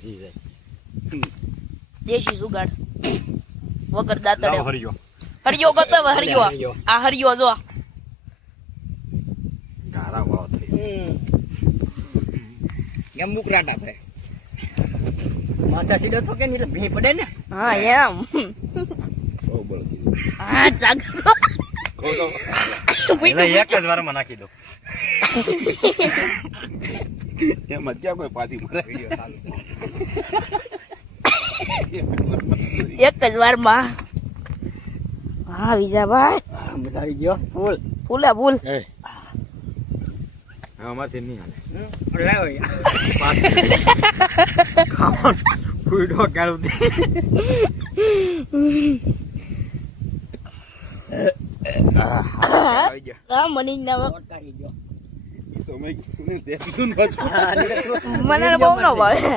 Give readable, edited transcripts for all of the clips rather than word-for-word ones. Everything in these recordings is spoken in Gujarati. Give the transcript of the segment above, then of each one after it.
પહોંચી જાય દેશી સુગાડ વગર દાંતડે હરિયો હરિયો કતો હરિયો આ હરિયો જો ગારા વાળો થઈ એમ મુકરાટા ભાઈ માથા સીધો થોકે ને એટલે ભી પડે ને હા એમ બહુ બળ હા જાગ એટલે એક જ વારમાં નાખી દો એમ ક્યાં કોઈ પાછી મરે એક જ વારમાં હા વિજાભાઈ મજા આવી ગયો ફૂલ ફૂલે ફૂલ એ અમારથી નહીં હાલે કુઈડો કાઢું દે હા મની ના કાઢી ગયો તો મેં કીધું તે કીધું પાછું મને બહુ ન ભાવે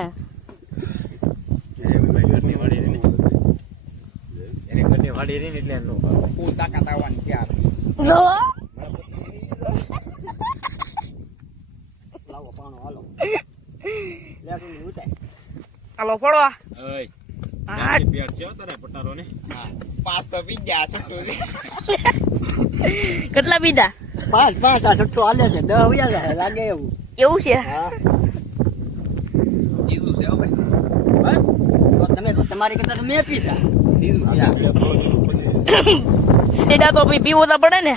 એની ઘરની વાડી રહી ને એટલે એનું ફૂલ તાકાત આવવાની ત્યાર જો લાવો પાણો હાલો લે તું ઉતાય હાલો ફોડવા ઓય હા પેટ છે તારે પટારો ને પાસ તો પી ગયા છે કેટલા પીધા પાંચ આ છઠ્ઠો હાલે છે 10 વયા લાગે એવું એવું છે હા દીધું છે હવે બસ તો તમે તમારી કરતા તો મેં પીધા દીધું છે સેડા તો પીવો તો પડે ને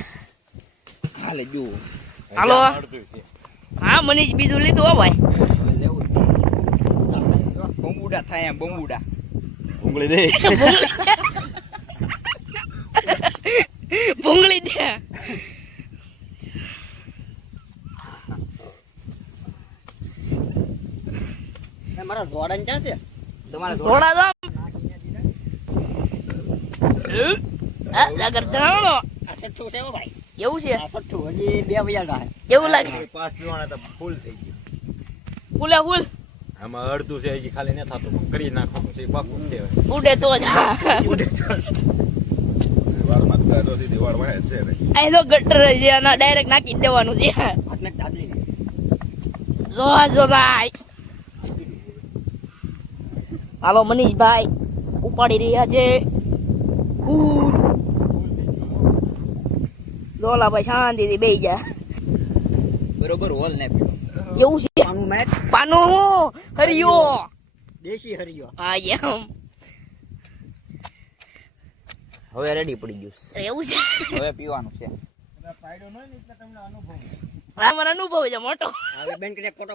હાલે જો હાલો હા મનીષ બીજું લીધું હો ભાઈ લેવું બંબુડા થાય એમ બંબુડા ઉંગળી દે ભૂંગળી દે મારા જોડાન ક્યાં છે તમારા થોડા દો લગર ધરાણો આ છઠ્ઠું છે હો ભાઈ એવું છે આ છઠ્ઠું હજી 2 વયા થાય એવું લાગે પાસ પીવાના તો ફૂલ થઈ ગયું ફૂલે ફૂલ આમાં અડધું છે હજી ખાલી ન થતું કરી નાખવાનું છે પાકું છે ઉડે તો જ વારમાં તો સીધી વાળ વાય છે ને અહીં તો ગટર છે અને ડાયરેક્ટ નાખી દેવાનું છે આટલે દાદલી જો ભાઈ હાલો મનીષભાઈ ઉપાડી રહ્યા છે ફૂલ દોલાભાઈ શાંતિથી બેહી જા બરોબર હોલ ને પીડો એવું છે પાનું મેટ પાનું હરિયો દેશી હરિયો હા એમ હવે રેડી પડી ગયું એવું છે હવે પીવાનું છે મારો અનુભવ છે મોટો હવે બેન કે ફોટો